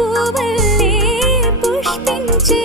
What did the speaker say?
పువ్వల్లే పుష్పించే